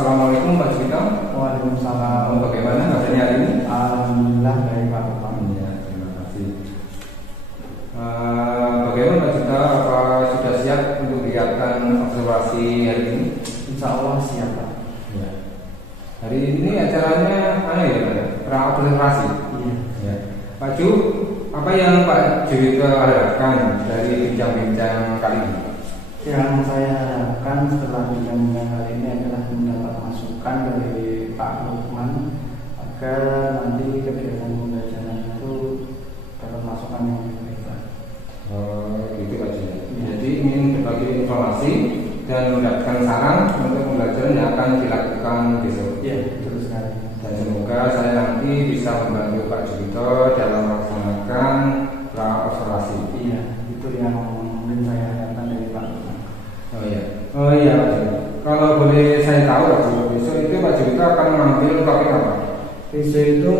Assalamualaikum Pak Juwito. Waalaikumsalam. Bagaimana kabarnya hari ini? Alhamdulillah baik Pak. Ya, terima kasih. Bagaimana Pak Juwito? Apa sudah siap untuk kegiatan observasi hari ini? Insya Allah siap Pak. Ya. Hari ini acaranya observasi. Iya. Ya. Pak Ju, apa yang Pak Juwito harapkan dari bincang-bincang kali ini? Yang saya harapkan setelah bincang-bincang kali ini adalah mendapat masukan dari Pak Lukman agar nanti kegiatan pembelajaran itu dapat masukan yang lebih baik. Oh, gitu Pak Ju. Ya. Jadi ingin berbagi informasi dan mendapatkan saran untuk pembelajaran yang akan dilakukan besok. Iya, betul sekali. Dan semoga saya nanti bisa membantu Pak Juwito dalam melaksanakan observasi. Iya, itu yang mungkin saya harapkan dari Pak Lukman. Oh iya Pak Juwito. Kalau boleh saya tahu Pak Juwito, besok itu Pak Juwito akan mengambil topik apa? Besok itu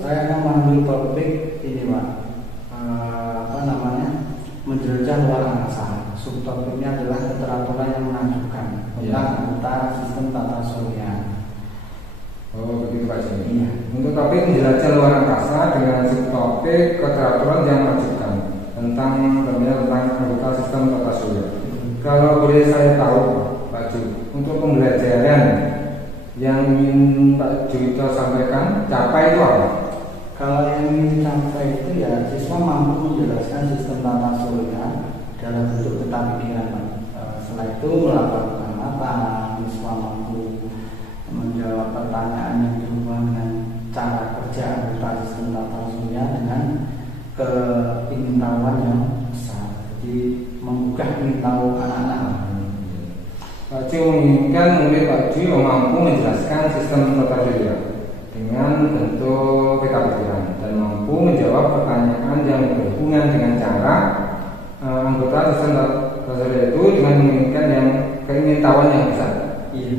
saya akan mengambil topik ini Pak, menjelajah luar angkasa. Subtopiknya adalah keteraturan yang menakjubkan tentang anggota sistem tata surya. Oh begitu Pak Juwito. Iya. Untuk topik menjelajah luar angkasa dengan subtopik keteraturan yang menakjubkan tentang anggota sistem tata surya. Kalau boleh saya tahu Pak Ju, untuk pembelajaran yang ingin Pak Juwito sampaikan capai itu apa? Kalau yang ingin dicapai itu ya siswa mampu menjelaskan sistem tata surya dalam bentuk peta pikiran Pak. Setelah itu melakukan pengamatan, siswa mampu menjawab pertanyaan yang berhubungan dengan cara kerja anggota sistem tata surya dengan keingintahuan yang besar. Jadi menggugah ingin tahu anak-anak. Pak Ju menginginkan murid Pak Ju mampu menjelaskan sistem tata surya dengan bentuk peta pikiran dan mampu menjawab pertanyaan yang berhubungan dengan cara anggota sistem tata surya itu dengan menginginkan yang keingintahuan yang besar. Iya.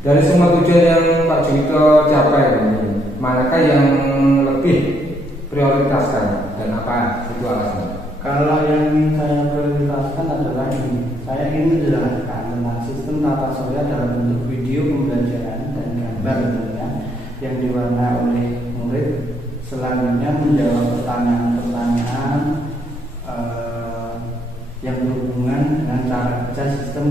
Dari semua tujuan yang Pak Juwito capai, manakah yang lebih prioritaskan dan apa itu alasannya? Kalau yang ingin saya prioritaskan adalah ini, saya ingin menjelaskan tentang sistem tata surya dalam bentuk video pembelajaran dan gambar tentunya yang diwarnai oleh murid. Selanjutnya menjawab pertanyaan-pertanyaan yang berhubungan dengan cara kerja sistem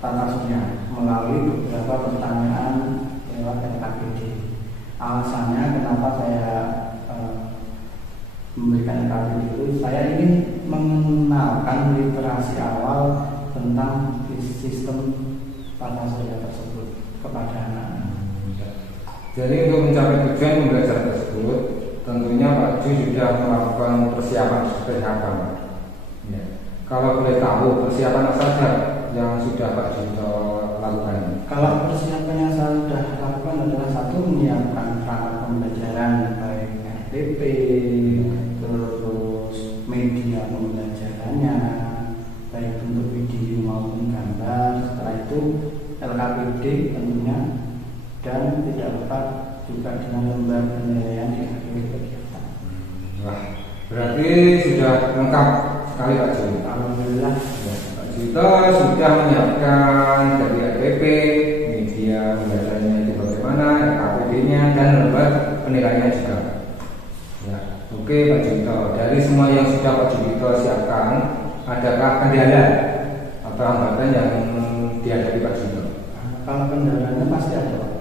tata surya melalui beberapa pertanyaan lewat LKPD. Alasannya kenapa saya memberikan LKPD itu, saya ingin mengenalkan literasi awal tentang sistem tata surya tersebut kepada anak. Jadi untuk mencapai tujuan pembelajaran tersebut, tentunya Pak Ju sudah melakukan persiapan seperti apa? Ya. Kalau boleh tahu persiapan apa saja yang sudah Pak Juwito lakukan? Kalau persiapan yang saya sudah lakukan adalah satu, menyiapkan perangkat pembelajaran baik RTP, terus media pembelajarannya baik bentuk video maupun gambar. Setelah itu LKPD tentunya, dan tidak lupa juga dengan lembar penilaian di akhir kegiatan. Wah, berarti sudah lengkap sekali Pak Ju. Alhamdulillah. Ya, Pak Juwito sudah menyiapkan dari RTP, media pembelajarannya itu bagaimana, LKPD-nya dan lembar penilaiannya juga. Ya, oke Pak Juwito. Dari semua yang sudah Pak Juwito siapkan, adakah kendala atau hambatan yang dihadapi Pak Juwito? Kalau kendalanya pasti ada Pak.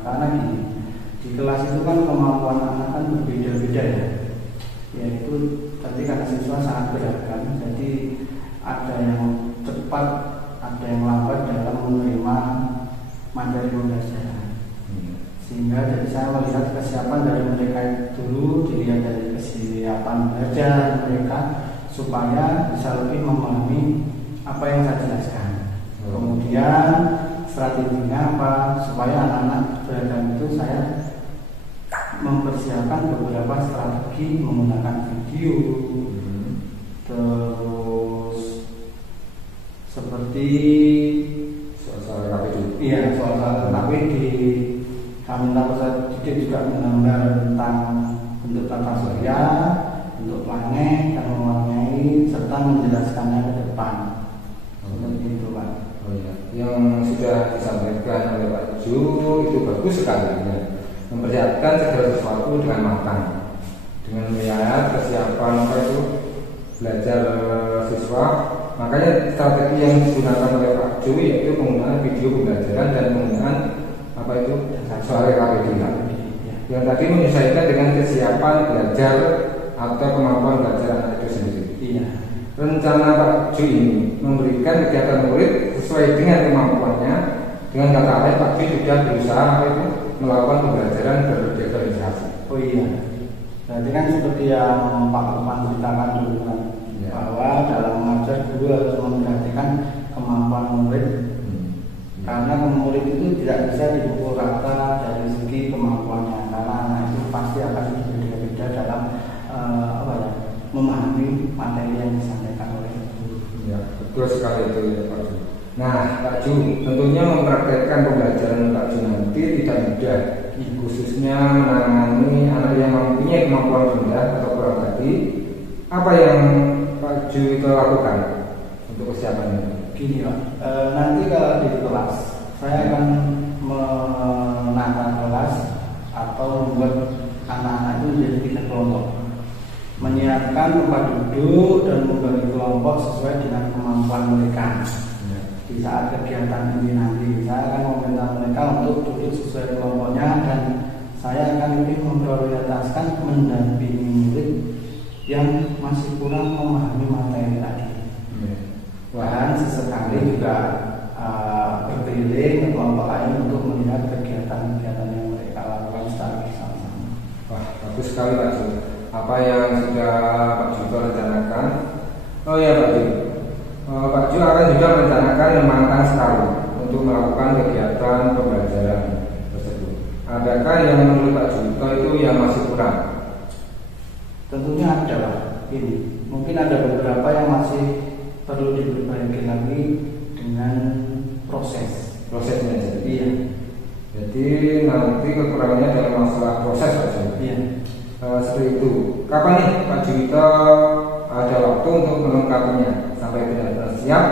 Karena gini, di kelas itu kan kemampuan anak kan berbeda-beda ya. Yaitu tadi karena siswa sangat beragam, jadi ada yang cepat, ada yang lambat dalam menerima materi pembelajaran. Sehingga dari saya melihat kesiapan dari mereka dulu dilihat dari kesiapan belajar mereka supaya bisa lebih memahami apa yang saya jelaskan. Kemudian strateginya apa supaya anak-anak beragam itu saya mempersiapkan beberapa strategi menggunakan video, terus seperti soal KPD. Iya, soal KPD. Kami minta peserta didik juga menggambar tentang bentuk tata surya, bentuk planet, dan mewarnai serta menjelaskannya ke depan. Seperti itu Pak. Oh iya. Yang sudah Ju itu bagus sekali ya. Mempersiapkan segala sesuatu dengan matang, dengan melihat kesiapan apa itu belajar siswa. Makanya strategi yang digunakan oleh Pak Ju yaitu penggunaan video pembelajaran dan penggunaan apa itu soal KPD yang tadi menyesuaikan dengan kesiapan belajar atau kemampuan belajar anak itu sendiri. Iya. Rencana Pak Ju ini memberikan kegiatan murid sesuai dengan kemampuannya. Dengan kata lain, Pak Ju sudah berusaha itu melakukan pembelajaran berdifferensiasi. Oh iya. Berarti kan seperti yang Pak Lukman ceritakan dulu kan, ya, bahwa dalam mengajar guru harus memperhatikan kemampuan murid. Karena murid itu tidak bisa dipukul rata dari segi kemampuannya, karena anak itu pasti akan berbeda-beda dalam memahami materi yang disampaikan oleh guru. Ya, betul sekali itu ya Pak Ju. Nah, Pak Ju, tentunya mempraktekkan pembelajaran Pak Ju nanti tidak mudah, khususnya menangani anak yang mempunyai kemampuan rendah atau kurang tadi. Apa yang Pak Ju itu lakukan untuk kesiapan ini? Gini Pak, nanti kalau di kelas saya akan menata kelas atau membuat anak-anak itu menjadi 3 kelompok, menyiapkan tempat duduk dan membagi kelompok sesuai dengan kemampuan mereka. Di saat kegiatan ini nanti saya akan meminta mereka untuk duduk sesuai kelompoknya, dan saya akan lebih memprioritaskan mendampingi murid yang masih kurang memahami materi tadi. Dan sesekali juga berkeliling ke kelompok lain untuk melihat kegiatan-kegiatan yang mereka lakukan secara bersama-sama. Wah, bagus sekali Pak Ju. Apa yang sudah Pak Ju rencanakan? Oh ya Pak Ju, Pak Ju akan juga merencanakan yang matang sekali untuk melakukan kegiatan pembelajaran tersebut. Adakah yang menurut Pak Ju itu yang masih kurang? Tentunya ada Pak. Ini mungkin ada beberapa yang masih perlu diperbaiki lagi dengan prosesnya. Iya. Jadi nanti kekurangannya dalam masalah proses Pak Ju. Iya. Seperti itu. Kapan nih Pak Ju ada waktu untuk melengkapinya sampai benar-benar siap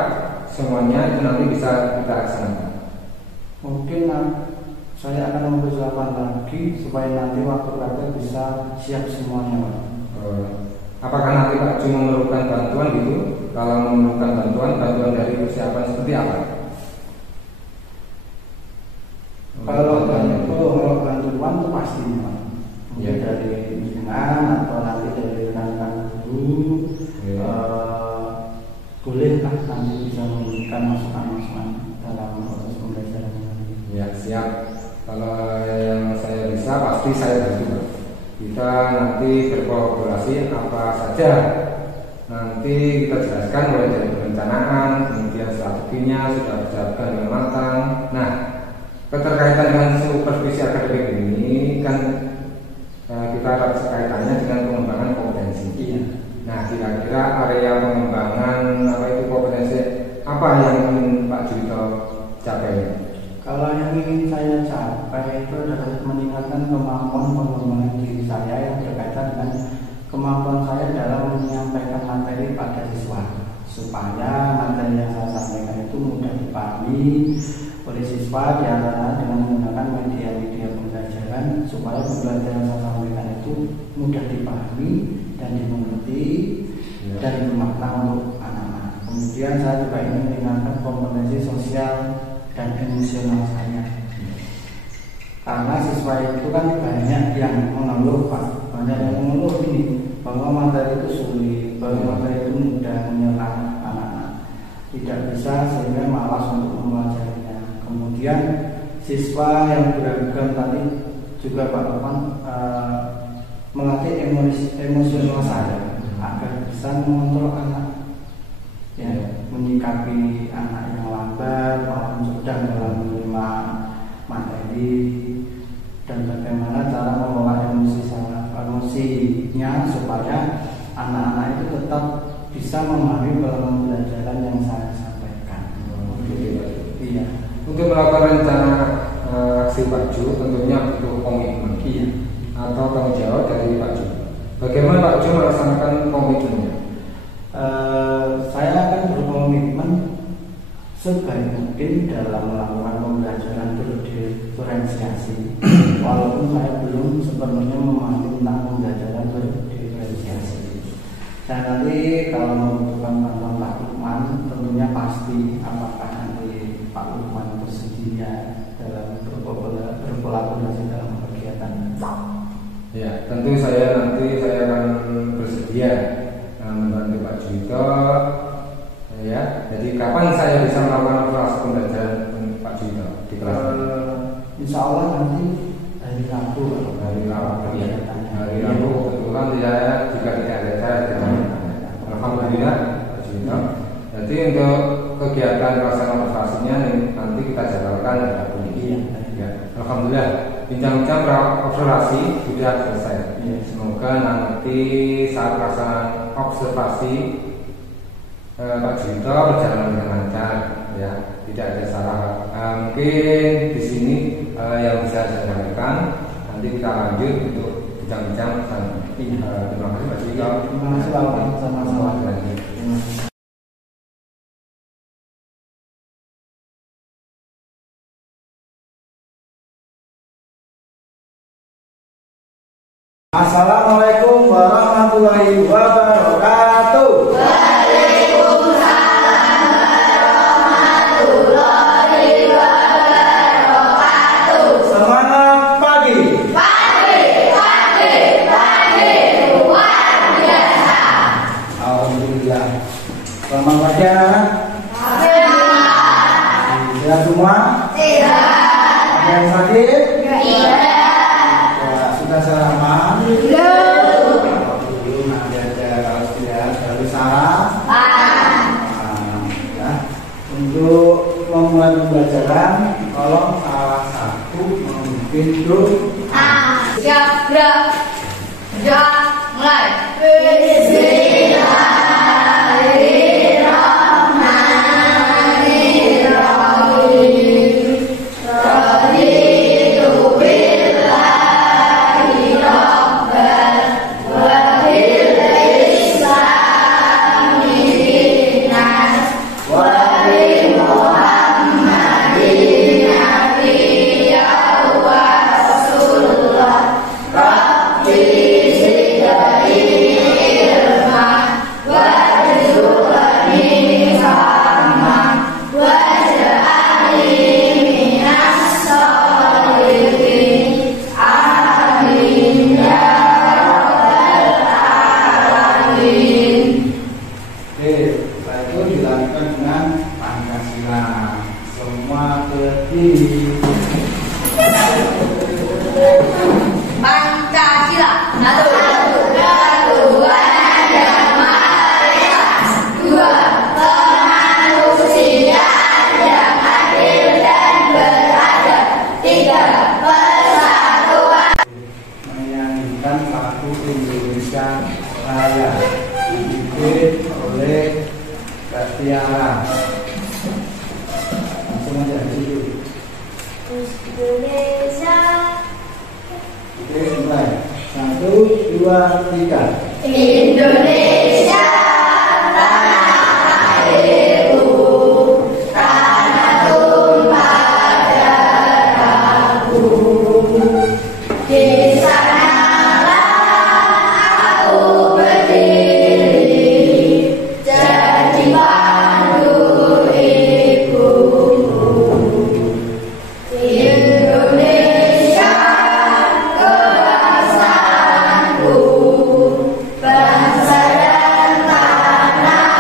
semuanya itu nanti bisa kita laksanakan? Mungkin saya akan mempersiapkan lagi supaya nanti waktu praktek bisa siap semuanya Pak. Apakah nanti Pak Ju memerlukan bantuan gitu? Kalau memerlukan bantuan dari persiapan seperti apa? Kalau bantuan itu pasti Pak. Ya, dari pimpinan atau nanti dari rekan-rekan guru, bolehkah nanti bisa memberikan masukan-masukan dalam proses pembelajaran ini? Ya siap. Kalau yang saya bisa pasti saya bantu. Kita nanti berkolaborasi apa saja. Nanti kita jelaskan mulai dari perencanaan, kemudian strateginya sudah disiapkan dengan matang. Nah, keterkaitan dengan supervisi akademik ini kan kita ada kaitannya dengan pengembangan kompetensi. Iya. Nah, kira-kira area pengembangan apa itu kompetensi apa yang ingin Pak Ju capai? Kalau yang ingin saya capai itu adalah meningkatkan kemampuan pengembangan diri saya yang berkaitan dengan kemampuan saya dalam menyampaikan materi pada siswa, supaya materi yang saya sampaikan itu mudah dipahami oleh siswa diantara dengan menggunakan media-media pembelajaran, supaya pembelajaran yang saya sampaikan itu mudah dipahami dan dimengerti dan bermakna untuk anak-anak. Kemudian saya juga ingin meningkatkan kompetensi sosial dan emosional saya, karena siswa itu kan banyak yang mengeluh Pak, banyak yang mengeluh ini bahwa materi itu sulit, bahwa materi itu mudah menyerang anak-anak, tidak bisa sehingga malas untuk mempelajarinya. Kemudian siswa yang beragam tadi juga Pak Lukman melatih emosional saya agar bisa mengontrol anak, ya, menyikapi anak yang lambat maupun sedang dalam menerima materi, dan bagaimana cara mengelola emosinya supaya anak-anak itu tetap bisa memahami pembelajaran yang saya sampaikan. Iya. Untuk melakukan rencana aksi Pak Ju tentunya butuh komitmen atau tanggung jawab dari Pak Ju. Bagaimana Pak Ju melaksanakan komitmennya? Saya akan berkomitmen sebaik mungkin dalam melakukan pembelajaran walaupun saya belum sepenuhnya memahami tentang pembelajaran berdiferensiasi. Saya nanti kalau membutuhkan bantuan Pak Lukman, tentunya pasti apakah nanti Pak Lukman bersedia dalam berkolaborasi dalam kegiatan. Ya, tentu saya akan bersedia membantu Pak Juwito. Ya, jadi kapan saya bisa melakukan proses pembelajaran Pak Juwito di kelas? Insya Allah nanti hari Rabu. Hari Rabu kebetulan saya juga tidak ada acara. Alhamdulillah Pak Juwito. Jadi untuk kegiatan pelaksanaan observasinya nanti kita jadwalkan hari Rabu ini. Ya, alhamdulillah bincang-bincang observasi sudah selesai. Semoga nanti saat pelaksanaan observasi Pak Juwito berjalan dengan lancar, ya, tidak ada salah. Mungkin di sini yang bisa saya sampaikan. Nanti kita lanjut untuk bincang-bincang. Terima kasih Pak Juwito. Terima kasih Pak. Sama-sama. Assalamualaikum warahmatullahi wabarakatuh. Semangat pagi. Alhamdulillah. Selamat pagi anak. Sehat semua? Ada yang sakit? Sudah sarapan? Belum. Nanti aja kalau tidak harus sarapan. Ya. Untuk memulai pembelajaran, tolong salah satu memimpin doa. Siap, gerak. Mulai. Indonesia tanah airku, tanah tumpah darahku. Di sanalah aku berdiri, jadi pandu hidupku. Indonesia kerasaanku, bangsa dan tanah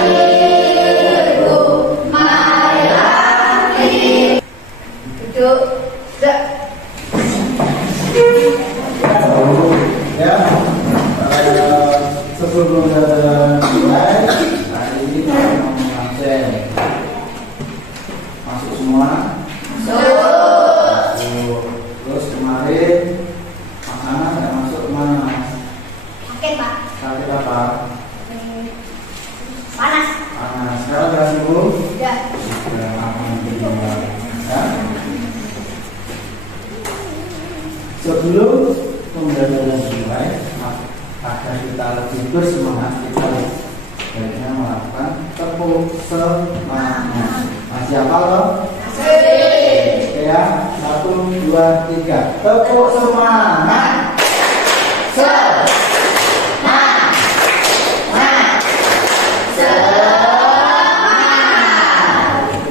airku. Marilah kita duduk. Ya, sebelum kita mulai, hari ini kita mau mengabsen. Masuk semua? Masuk. Terus kemarin Mas Anas nggak masuk kemana? Sakit, Pak. Sakit apa? Panas. Panas. Sekarang sudah sembuh? Udah. Sudah alhamdulillah. Ya. Sebelum pembelajaran dimulai, agar kita lebih bersemangat, kita baiknya melakukan tepuk semangat. Masih apa loh? Oke ya, 1, 2, 2, 3. Tepuk semangat.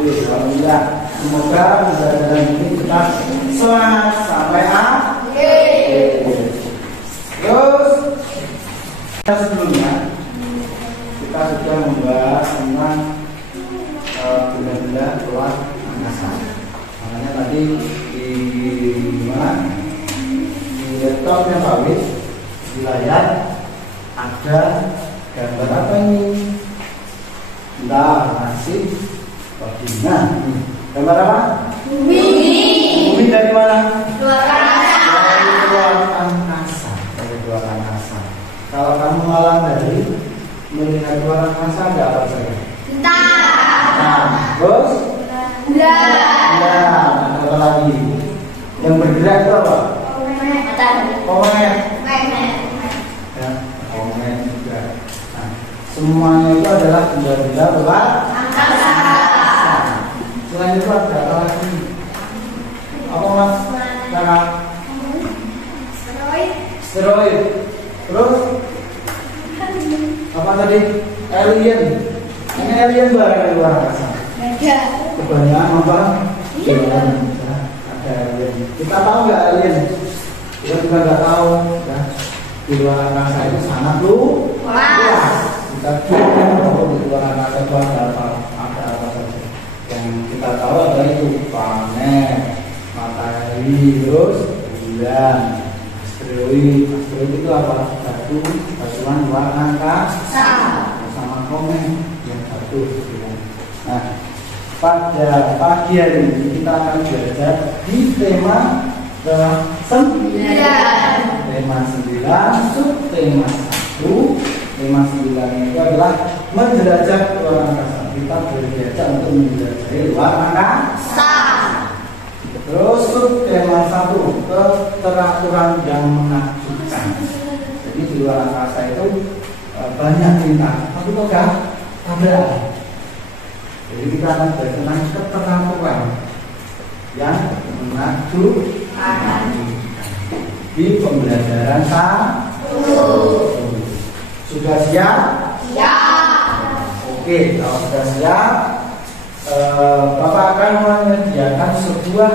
Alhamdulillah. Semoga pembelajaran ini tetap semangat sampai akhir. Terus sebelumnya kita sudah membahas tentang benda-benda luar angkasa. Makanya tadi di mana di laptopnya Pak Wis di layar ada gambar apa ini? Nah, masih koordinat. Gambar apa? Bumi. Bumi dari mana? Luar angkasa. Dari luar angkasa. Dari luar angkasa. Kalau kamu malam dari melihat luar angkasa ada apa saja? Bintang. Nah, terus? Bulan. Ya, apa lagi? Yang bergerak itu apa? Matahari. Komet. Planet. Ya, komet juga. Nah, semuanya itu adalah benda-benda luar Angkasa. Selain itu ada apa lagi? Apa mas? Cara Asteroid. steroid. Terus apa tadi? Alien. Ini alien barang dari luar angkasa. Ada. Kebanyakan apa? Iya. Ada alien. Kita tahu nggak alien? Kita juga nggak tahu. Ya. Di luar angkasa itu sangat luas. Kita tidak tahu di luar angkasa itu ada apa saja. Yang kita tahu adalah itu planet, matahari, terus bulan, asteroid. Asteroid itu apa? Batuan luar angkasa bersama komet yang jatuh. Nah, pada pagi hari ini kita akan belajar di tema 9, tema 9, subtema 1. Tema 9 itu adalah menjelajah luar angkasa. Kita diajak untuk menjelajahi luar angkasa. Terus subtema 1, keteraturan yang menakjubkan. Jadi di luar angkasa itu banyak bintang, tapi kok ada. Jadi kita akan belajar tentang keteraturan yang menakjubkan di pembelajaran 1. Sudah siap? Oke, kalau sudah siap, Bapak akan menyediakan sebuah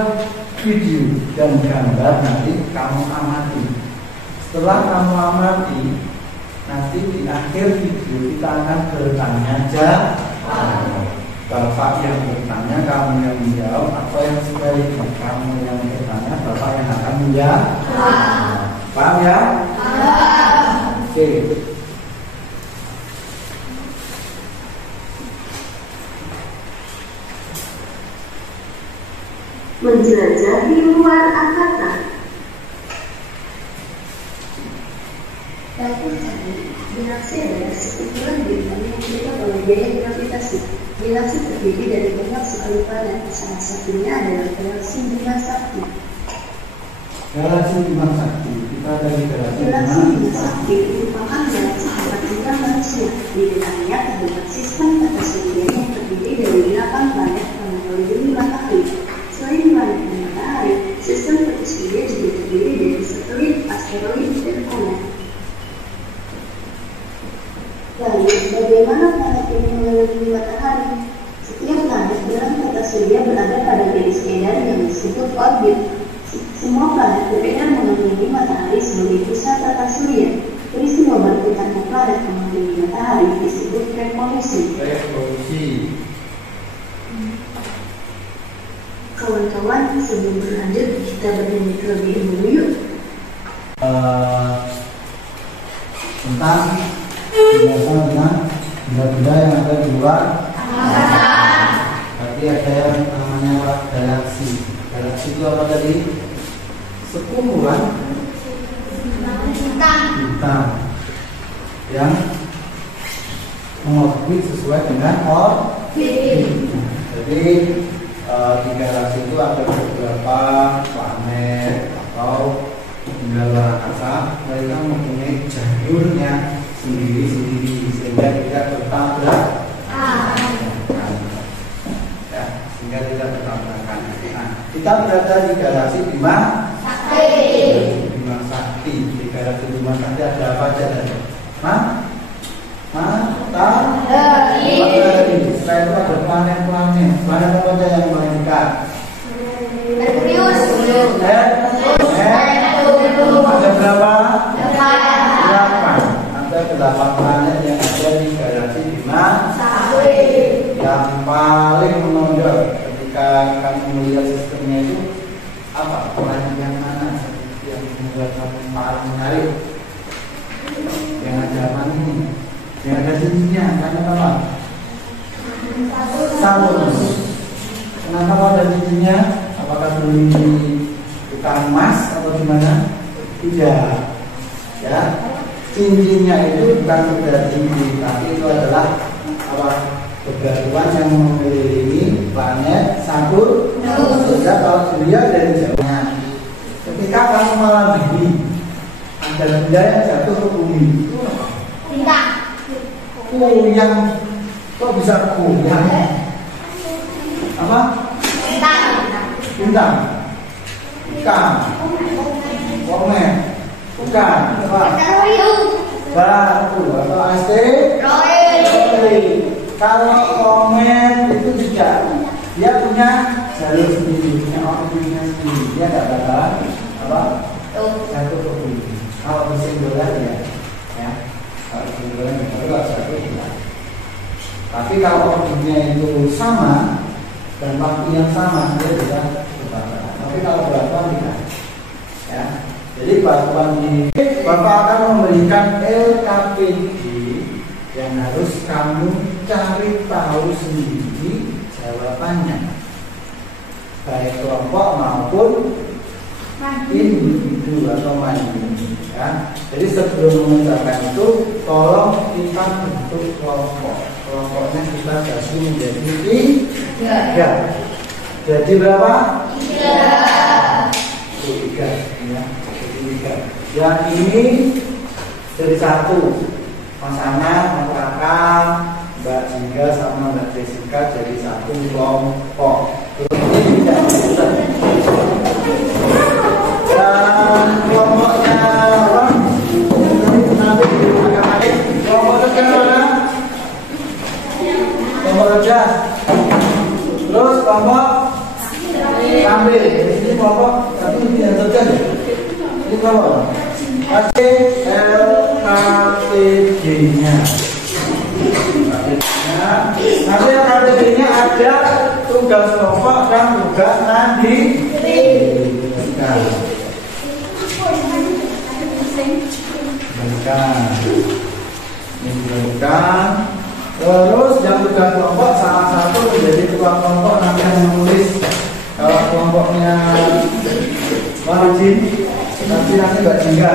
video dan gambar, nanti kamu amati. Setelah kamu amati, nanti di akhir video kita akan bertanya jawab. Bapak yang bertanya, kamu yang menjawab, atau yang sebaliknya, kamu yang bertanya, Bapak yang akan menjawab. Paham ya? Oke. Menjelajah di luar angkasa. Batu cahaya galaksi adalah sekumpulan bintang yang dibuat oleh gaya gravitasi. Galaksi terdiri dari banyak sekali planet, salah satunya adalah galaksi Bima Sakti. Galaksi Bima Sakti, kita dari galaksi Bima Sakti merupakan galaksi tempat tinggal manusia. Di dalamnya terdapat sistem tata surya yang terdiri dari 8 planet yang mengelilingi matahari. Selain planet dan matahari, sistem tata surya juga terdiri dari satelit, asteroid, dan komet. Lalu, bagaimana planet ini mengelilingi matahari? Setiap planet dalam tata surya berada pada garis medar yang disebut orbit. Semua planet beredar mengelilingi matahari sebagai pusat tata surya. Peristiwa berputarnya planet mengelilingi matahari disebut revolusi. Kawan-kawan, sebelum berlanjut, kita bernyanyi terlebih dahulu yuk. Tentang biasa dengan benda-benda yang ada di luar angkasa. Berarti ada yang namanya galaksi. Galaksi itu apa tadi? Sekumpulan bintang yang mengorbit sesuai dengan orbit. Jadi di galaksi itu ada beberapa planet atau benda luar angkasa. Mereka mempunyai jalurnya sendiri-sendiri sehingga tidak bertabrakan. Ya, sehingga tidak bertabrakan. Nah, kita berada di galaksi Bima Sakti. Bima Sakti. Di galaksi Bima Sakti ada apa aja tadi? Matahari. Setelah itu ada planet-planet. Planet apa aja yang paling dekat? Merkurius. Ada berapa? 8. 8. Ada 8 planet yang ada di galaksi Bima Sakti. yang paling menonjol ketika kamu melihat sistemnya itu apa? Planet yang mana yang membuat kamu paling menarik? Yang ada apa ini? Yang ada cincinnya, karena apa? Saturnus. Kenapa ada cincinnya? Apakah beli di tukang emas atau gimana? Tidak. Ya, cincinnya itu bukan sekedar cincin, tapi itu adalah apa? Bebatuan yang mengelilingi planet Saturnus. Sehingga kalau dilihat dari jauhnya, ketika kamu malam ini ada benda yang jatuh ke bumi, Bintang. goyang, kok bisa goyang? Apa? Bintang. Bintang? Bukan. Komet? Bukan. Apa? Batu atau asteroid. Kalau komet itu tidak, dia punya jalur sendiri, punya orbitnya sendiri. Dia tidak bakalan apa? Jatuh ke bumi. Kalau kesimpulan ya. Kalau kesimpulan kalau satu tidak. Tapi kalau orbitnya itu sama dan waktu yang sama, dia bisa berbatasan. Tapi kalau batuan tidak. Ya. Jadi batuan ini Bapak akan memberikan LKPD yang harus kamu cari tahu sendiri jawabannya, baik kelompok maupun individu atau mandiri. Ya. Jadi sebelum mengerjakan itu, tolong kita bentuk kelompok. Kelompoknya kita bagi menjadi 3. Jadi berapa? 3. Ya. Jadi 3. Yang ini dari 1. Mas Ana, Mas Kakak, Mbak Jingga sama Mbak Jessica jadi 1 kelompok. Dan kelompoknya apa? Nanti kelompok mana? Kelompok kerja. Terus kelompok ambil. Ini kelompok tapi ini yang kerja. Ini kelompok. Kasih LKPD-nya. Nanti LKPD-nya ada tugas kelompok dan tugas Berikan. Terus yang tugas kelompok salah satu menjadi ketua kelompok nanti yang menulis. Kalau kelompoknya margin nanti Mbak Jingga.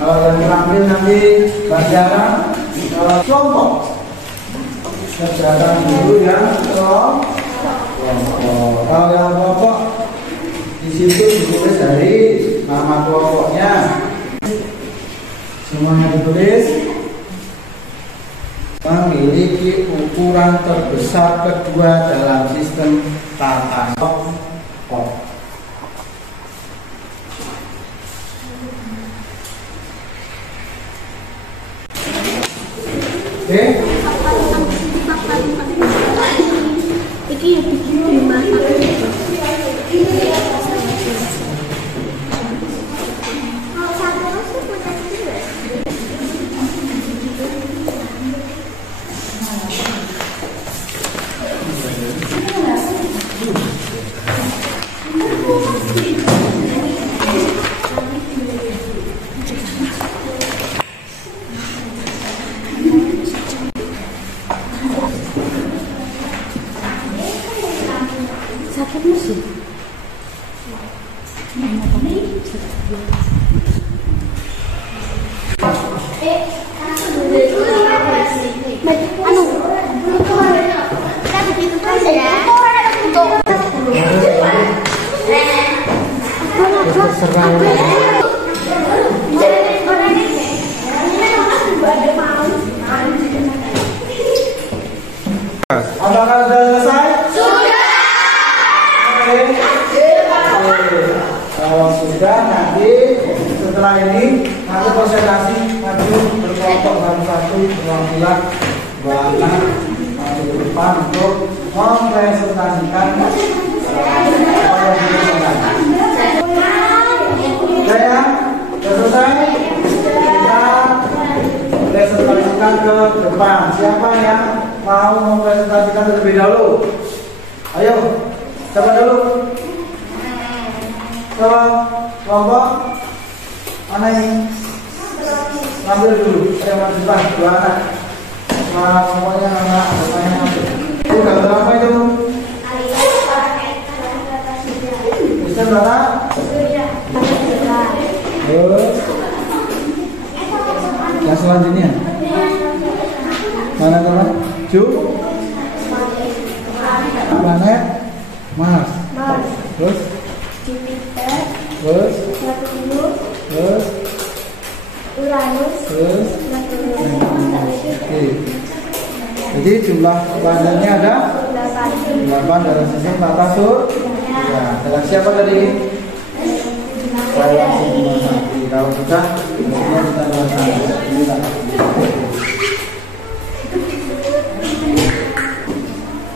Kalau yang terakhir nanti Mbak Jara. Kelompok kerjakan dulu yang kelompok. Kalau yang kelompok di situ ditulis dari nama kelompoknya. Semuanya ditulis. Memiliki ukuran terbesar kedua dalam sistem tata kelompok. Oke. Sakit musuh. Apakah sudah selesai? Sudah. Oke. Kalau sudah nanti setelah ini nanti presentasi maju berkelompok satu-satu perwakilan warna maju ke depan untuk mempresentasikan apa yang dipresentasikan. Oke ya, sudah selesai. Kita presentasikan ke depan. Siapa yang mau mempresentasikan terlebih dahulu? Ayo, siapa dulu? Coba kelompok mana ini? Ambil dulu. Ayo maju depan, dua anak. Nah, semuanya anak depannya maju. Itu gambar apa itu? Bisa berapa? Yang selanjutnya mana teman? Planet Mars. Terus? Jupiter. Terus? Saturnus. Terus? Uranus. Terus? Neptunus. Oke. Jadi jumlah planetnya ada 8 dalam sistem tata surya. Ya, galaksi apa tadi? Galaksi Bima Sakti. Kalau sudah, kemudian kita lakukan.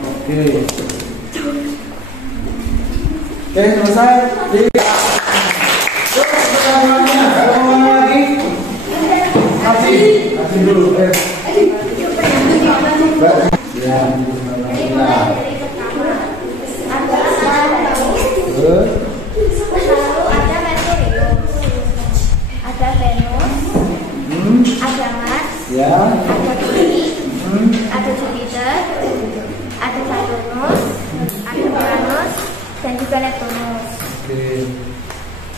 Oke. Oke, selesai. Terus pertanyaannya, kalau mau lagi, kasih dulu. Ya, terus Ada Merkurius, ada Venus, ada Mars, ya, ada Bumi, ada Jupiter, ada Saturnus, ada Uranus, dan juga Neptunus. oke.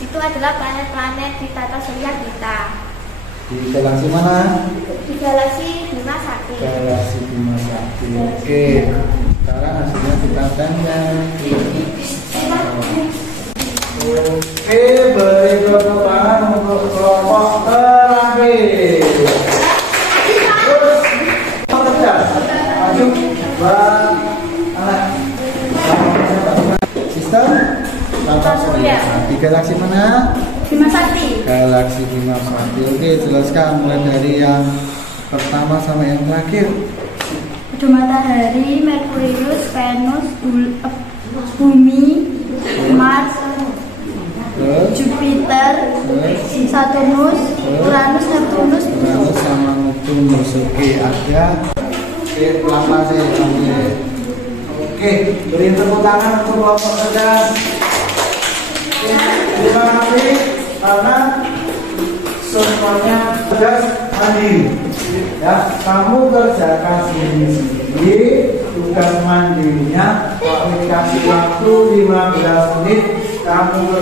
Itu adalah planet-planet di tata surya kita. Di galaksi mana? Di galaksi Bima Sakti. Galaksi Bima Sakti. Oke. Sekarang hasilnya kita tanya. Oke, beri tepuk tangan untuk kelompok terakhir. Terus, kerja. Maju, buat anak. Sistem tata surya. Di galaksi mana? Bima Sakti. Galaksi Bima Sakti. Oke, jelaskan mulai dari yang pertama sampai yang terakhir. Ada matahari, Merkurius, Venus, Bumi, Mars, Jupiter, Saturnus, Uranus, Neptunus, Uranus sama Neptunus. Oke, ada. Oke, pelan-pelan saya ambil. Oke, beri tepuk tangan untuk kelompok cerdas. Oke, terima kasih karena semuanya cerdas mandiri. Ya, kamu kerjakan sendiri tugas mandirinya. Dikasih waktu 15 menit. Kamu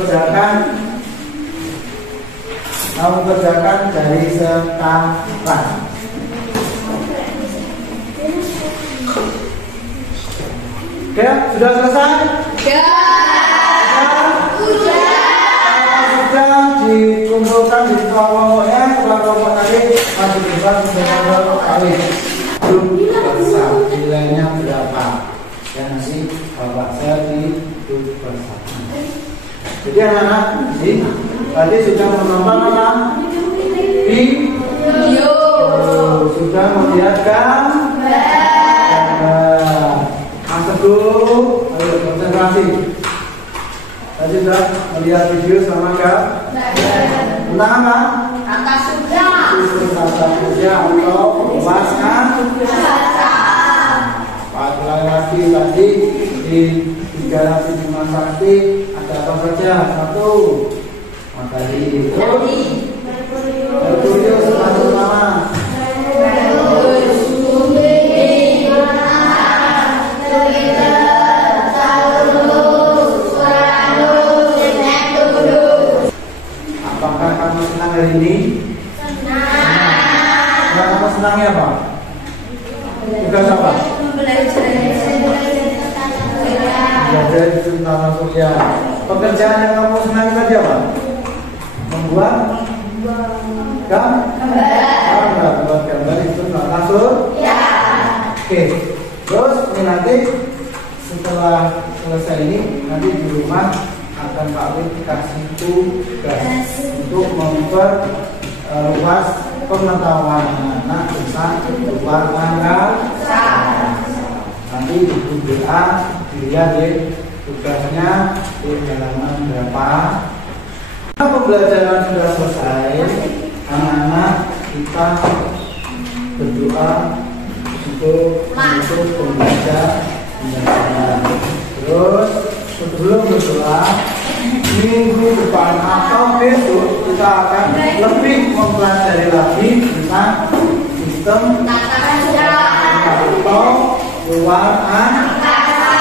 kerjakan dari sekarang. Oke, sudah selesai? Sudah dikumpulkan di kelompoknya, kelompok tadi masih bisa beberapa kali. Besar, nilainya berapa? Ya nanti bapak saya di bersama. Jadi anak-anak ini tadi sudah menonton apa? Video. Sudah melihat gambar. Masuk dulu, ayo konsentrasi. Tadi sudah melihat video sama gambar. Tentang apa? Tata surya. Tata surya atau memuaskan. Lagi tadi di galaksi Bima Sakti ada apa saja? Satu, matahari. Merkurius pertama. Apakah kamu senang hari ini? Senang. Kamu senangnya apa? Tugas apa? Belajar tentang surya. Pekerjaan yang kamu senangi tadi apa? Membuat gambar. Membuat gambar itu tentang surya. Oke. Terus ini nanti setelah selesai ini nanti di rumah akan Pak Win dikasih tugas untuk memperluas pengetahuan anak tentang luar angkasa. Nanti Ibu BA dilihat ya tugasnya di halaman berapa. Pembelajaran sudah selesai, anak-anak kita berdoa untuk pembelajaran. Terus sebelum berdoa minggu depan atau besok kita akan lebih mempelajari lagi tentang sistem atau luar angkasa.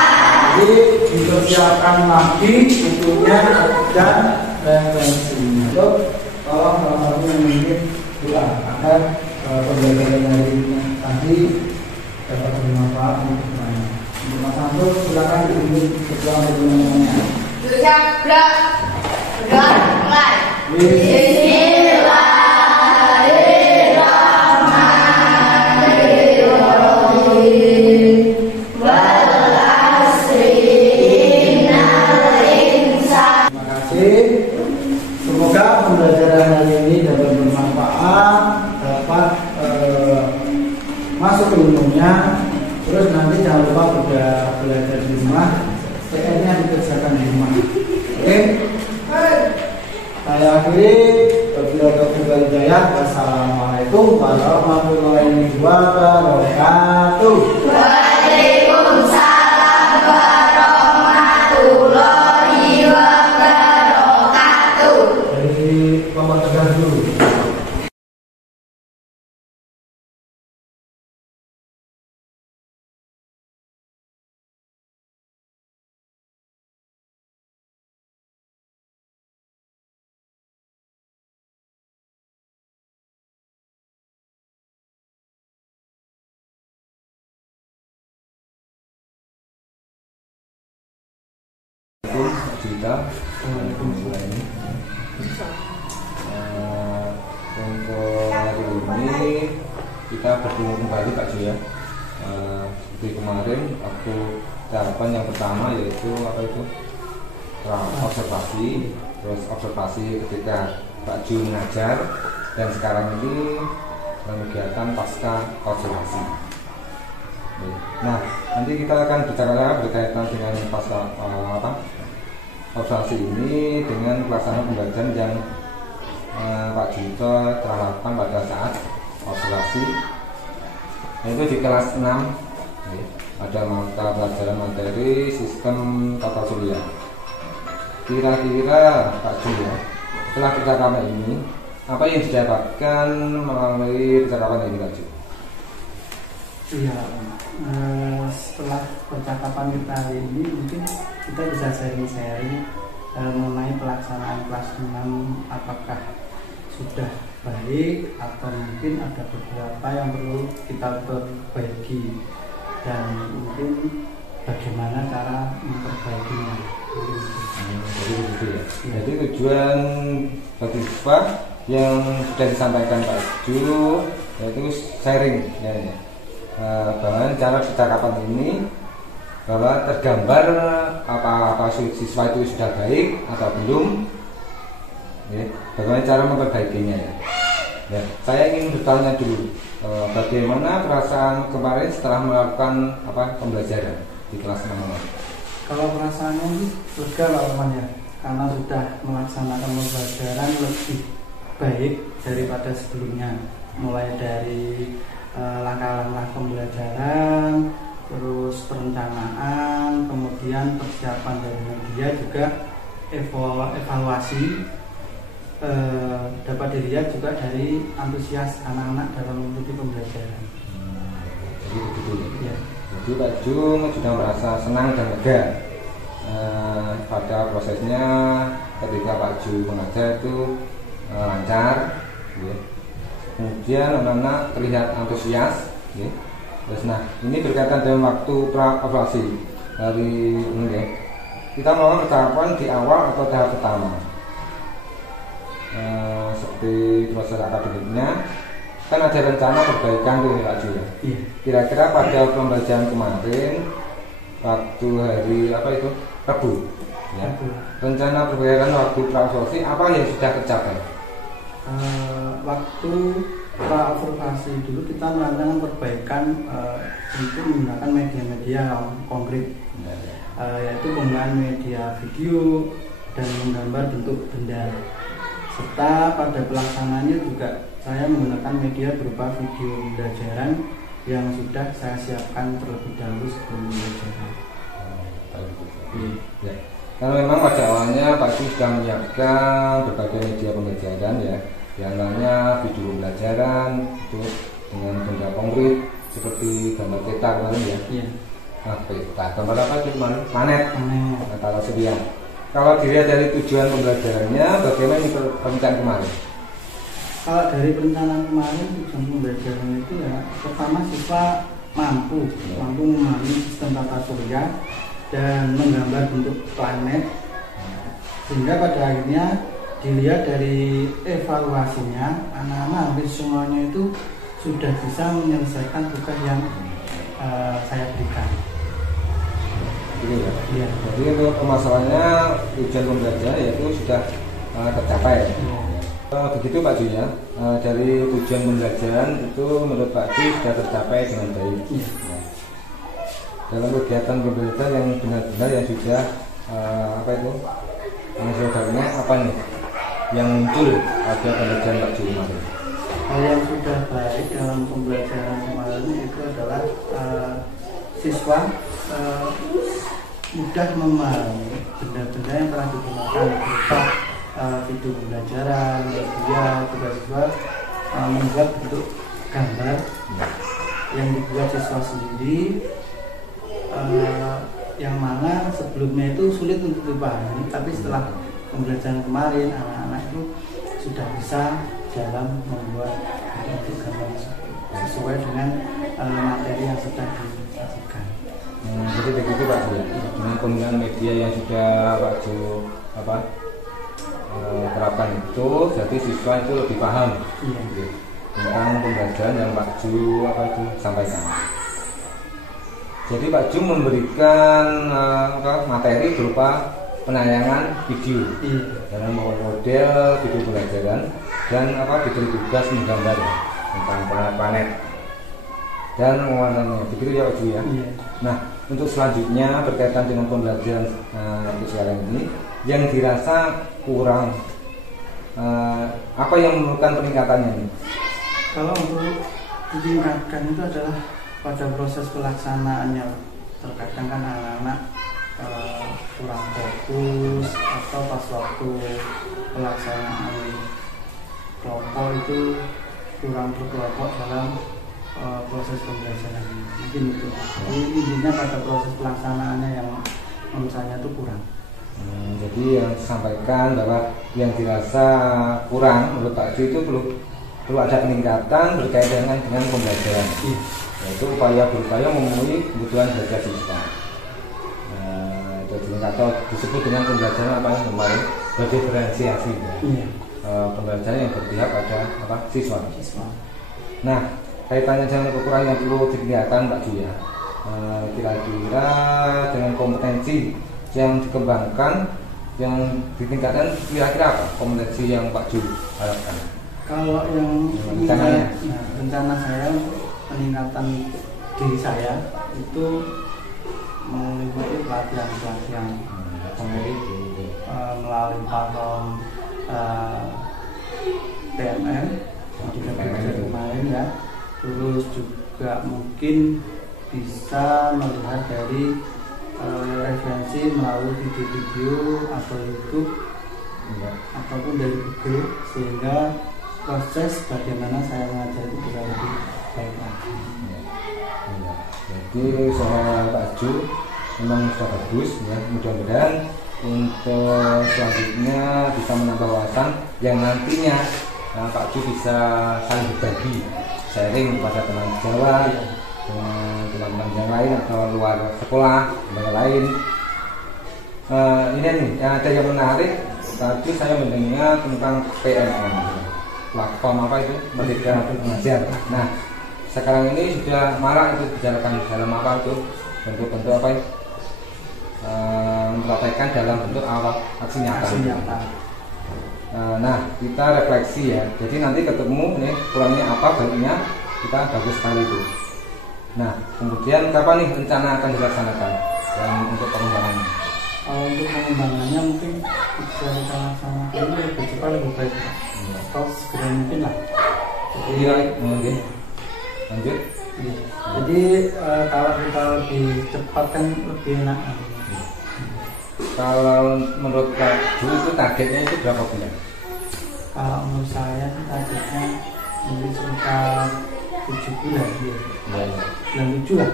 Jadi dipersiapkan lagi bukunya dan referensinya. Tolong kalau ingin doa agar pembelajaran hari ini tadi dapat bermanfaat untuk semuanya. Untuk Mas Anto, silakan diunjuk ketua pertemuannya. Siap, gerak. Berdoa mulai. Semoga pembelajaran hari ini dapat bermanfaat, dapat masuk ke ilmunya. Terus nanti jangan lupa belajar di rumah, PR-nya dikerjakan di rumah. Oke? Saya akhiri. Wassalamualaikum warahmatullahi wabarakatuh. Waalaikumsalam warahmatullahi wabarakatuh. Dari kelompok tegas dulu. Kita untuk hari ini kita bertemu kembali Pak Ju ya. Seperti kemarin waktu tahapan yang pertama yaitu apa itu observasi, terus observasi ketika Pak Ju mengajar, dan sekarang ini kegiatan pasca observasi. Nah, nanti kita akan bicara berkaitan dengan pasca observasi ini dengan pelaksanaan pembelajaran yang Pak Junto terapkan pada saat observasi, yaitu di kelas 6 ada mata pelajaran materi sistem tata surya. Kira-kira Pak Junto setelah percakapan ini apa yang didapatkan melalui percakapan ini Pak Junto? Iya, setelah percakapan kita hari ini mungkin kita bisa sharing-sharing mengenai pelaksanaan kelas 6, apakah sudah baik atau mungkin ada beberapa yang perlu kita perbaiki, dan mungkin bagaimana cara memperbaikinya. Jadi begitu ya. Jadi tujuan bagi siswa yang sudah disampaikan Pak Ju yaitu sharing ya. Bahwa cara percakapan ini bahwa tergambar apa siswa itu sudah baik atau belum ya, bagaimana cara memperbaikinya ya. Ya, saya ingin bertanya dulu bagaimana perasaan kemarin setelah melakukan pembelajaran di kelas 6. Kalau perasaannya ini lega Pak Teman ya, karena sudah melaksanakan pembelajaran lebih baik daripada sebelumnya, mulai dari langkah-langkah pembelajaran, terus perencanaan, kemudian persiapan dari media, juga evaluasi dapat dilihat juga dari antusias anak-anak dalam mengikuti pembelajaran. Jadi begitu ya. Jadi Pak Ju sudah merasa senang dan lega pada prosesnya ketika Pak Ju mengajar itu lancar ya. Kemudian anak-anak terlihat antusias ya. Terus nah ini berkaitan dengan waktu pra-evaluasi dari ini ya. Kita melakukan percakapan di awal atau tahap pertama seperti proses akademiknya kan ada rencana perbaikan tuh Pak Ju ya. Kira-kira pada pembelajaran kemarin waktu hari Rabu Ya. Rencana pembayaran waktu pra-observasi apa yang sudah tercapai? Waktu pra-observasi dulu kita melakukan perbaikan untuk menggunakan media-media yang konkret, yaitu penggunaan media video dan menggambar bentuk benda, serta pada pelaksanaannya juga saya menggunakan media berupa video pembelajaran yang sudah saya siapkan terlebih dahulu sebelum pembelajaran. Ya. Karena memang pada awalnya Pak Ju sudah menyiapkan berbagai media pembelajaran ya, diantaranya video pembelajaran itu dengan benda konkret seperti gambar peta kemarin ya. Iya. Nah, peta gambar apa itu kemarin? Planet. Atau surya. Kalau dilihat dari tujuan pembelajarannya, bagaimana ini perencanaan kemarin? Kalau dari perencanaan kemarin tujuan pembelajaran itu ya, pertama siswa mampu memahami sistem tata surya dan menggambar bentuk planet, sehingga pada akhirnya dilihat dari evaluasinya anak-anak hampir semuanya itu sudah bisa menyelesaikan tugas yang saya berikan. Gitu ya. Iya. Jadi untuk permasalahannya tujuan pembelajaran yaitu sudah tercapai. Iya. Begitu Pak Ju ya, dari tujuan pembelajaran itu menurut Pak Ju sudah tercapai dengan baik. Iya. Dalam kegiatan pembelajaran yang benar-benar yang sudah maksudnya apa nih yang muncul pada pembelajaran Pak Ju kemarin? Hal yang sudah baik dalam pembelajaran kemarin itu adalah siswa mudah memahami benda-benda yang telah digunakan berupa video pembelajaran, media, siswa membuat bentuk gambar yang dibuat siswa sendiri, yang mana sebelumnya itu sulit untuk dipahami, tapi setelah pembelajaran kemarin anak-anak itu sudah bisa dalam membuat bentuk gambar sesuai dengan materi yang sedang disajikan. Jadi begitu Pak Ju, dengan penggunaan media yang sudah Pak Ju terapkan itu, jadi siswa itu lebih paham tentang pembelajaran yang Pak Ju sampaikan. Jadi Pak Ju memberikan materi berupa penayangan video dalam model video pembelajaran dan diberi tugas menggambar tentang planet dan mewarnanya. Begitu ya Pak Ju ya. Nah, untuk selanjutnya berkaitan dengan pembelajaran untuk sekarang ini yang dirasa kurang, apa yang memerlukan peningkatannya ini? Kalau untuk ditingkatkan itu adalah pada proses pelaksanaannya. Terkadang kan anak-anak kurang fokus atau pas waktu pelaksanaan kelompok itu kurang berkelompok dalam proses pembelajaran. Mungkin itu. Jadi intinya pada proses pelaksanaannya yang menurut saya itu kurang. Jadi yang disampaikan bahwa yang dirasa kurang menurut Pak Ju itu perlu ada peningkatan berkaitan dengan pembelajaran, yaitu upaya berupaya memenuhi kebutuhan belajar siswa. Itu atau disebut dengan pembelajaran kemarin berdiferensiasi, pembelajaran yang berpihak pada siswa. Nah, kaitannya dengan kekurangan yang perlu ditingkatkan Pak Ju ya, kira-kira dengan kompetensi yang dikembangkan, yang ditingkatkan, kira-kira apa kompetensi yang Pak Ju harapkan? Kalau yang rencana saya untuk peningkatan diri saya itu mengikuti pelatihan melalui platform TMN di kemarin ya. Terus juga mungkin bisa melihat dari referensi melalui video-video atau YouTube ataupun dari Google, sehingga proses bagaimana saya mengajar itu bisa lebih baik lagi. Jadi soal Pak Ju memang sudah bagus ya, mudah-mudahan untuk selanjutnya bisa menambah wawasan yang nantinya Pak Ju bisa saling berbagi, sharing kepada teman Jawa dengan teman-teman yang lain atau luar sekolah yang lain. Ini nih ada yang menarik, tadi saya mendengar tentang PMM, platform apa itu, Merdeka Mengajar. Nah, sekarang ini sudah marak itu bicarakan dalam apa itu, bentuk-bentuk apa itu, mempraktekkan dalam bentuk awal aksi nyata. Aksi nyata. Nah, kita refleksi ya. Jadi nanti ketemu nih kurangnya apa, baiknya kita bagus sekali itu. Nah, kemudian kapan nih rencana akan dilaksanakan dan untuk pengembangannya? Untuk pengembangannya mungkin bisa kita laksanakan lebih cepat lebih baik, atau segera mungkin lah. Iya, mungkin. Lanjut. Iya. Jadi kalau kita lebih cepat kan lebih enak. Kalau menurut Kak Ju itu targetnya itu berapa bulan? Kalau menurut saya sih targetnya mungkin sekitar 7 bulan. Ya, ya. Bulan 7 lah.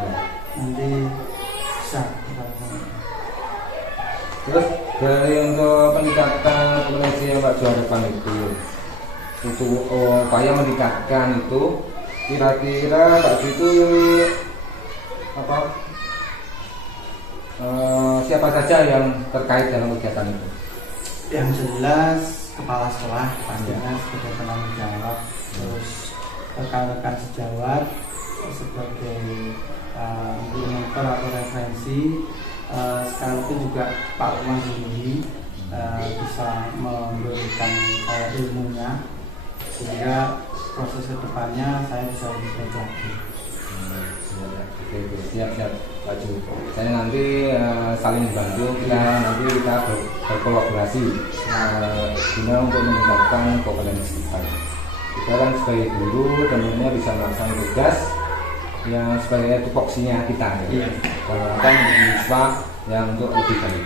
Ya. Nanti bisa kita laksanakan. Terus dari untuk peningkatan kompetensi yang Pak Ju hadapan itu upaya meningkatkan itu kira-kira Pak Ju itu apa? Siapa saja yang terkait dalam kegiatan itu? Yang jelas kepala sekolah pastinya sebagai penanggung jawab, terus rekan-rekan sejawat sebagai implementer atau referensi, sekaligus juga Pak Lukman sendiri bisa memberikan saya ilmunya sehingga proses kedepannya saya bisa lebih baik lagi. Oke, siap Pak Ju. Saya nanti saling membantu, kita berkolaborasi guna untuk meningkatkan kompetensi kita. Kita kan sebagai guru tentunya bisa melaksanakan tugas yang sebagai tupoksinya kita, ya. Melakukan siswa yang untuk lebih baik.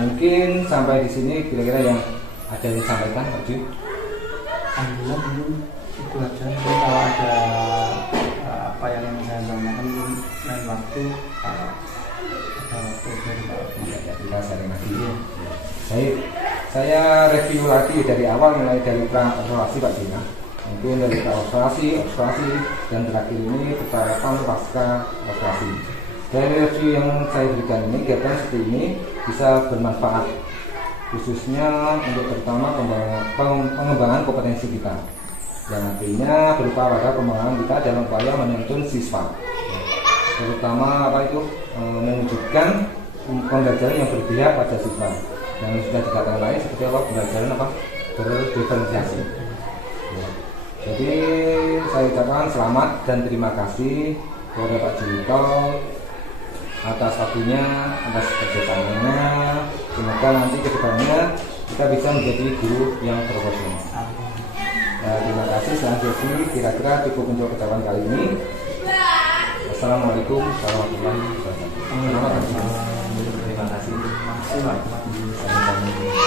Mungkin sampai di sini kira-kira yang ada yang disampaikan Pak Ju. Alhamdulillah mungkin itu aja. Jadi kalau ada apa yang saya tanyakan lain waktu ada waktu dari Pak Lukman. Ya, kita sharing lagi. Baik, saya review lagi dari awal mulai dari pra-operasi Pak Ju. Mungkin dari pra-operasi, observasi, dan terakhir ini persiapan pasca operasi. Dari review yang saya berikan ini, kegiatan seperti ini bisa bermanfaat khususnya untuk pertama pengembangan kompetensi kita, yang artinya berupa pada pengembangan kita dalam upaya menuntun siswa, terutama apa itu mewujudkan pembelajaran yang berpihak pada siswa, yang sudah dikatakan lain seperti apa pembelajaran apa berdiferensiasi. Jadi saya ucapkan selamat dan terima kasih kepada Pak Julito atas waktunya, atas kerjasamanya. Semoga nanti kedepannya kita bisa menjadi guru yang profesional. Terima kasih. Selanjutnya kira-kira cukup untuk percakapan kali ini. Assalamualaikum warahmatullahi wabarakatuh. Terima kasih. Terima kasih.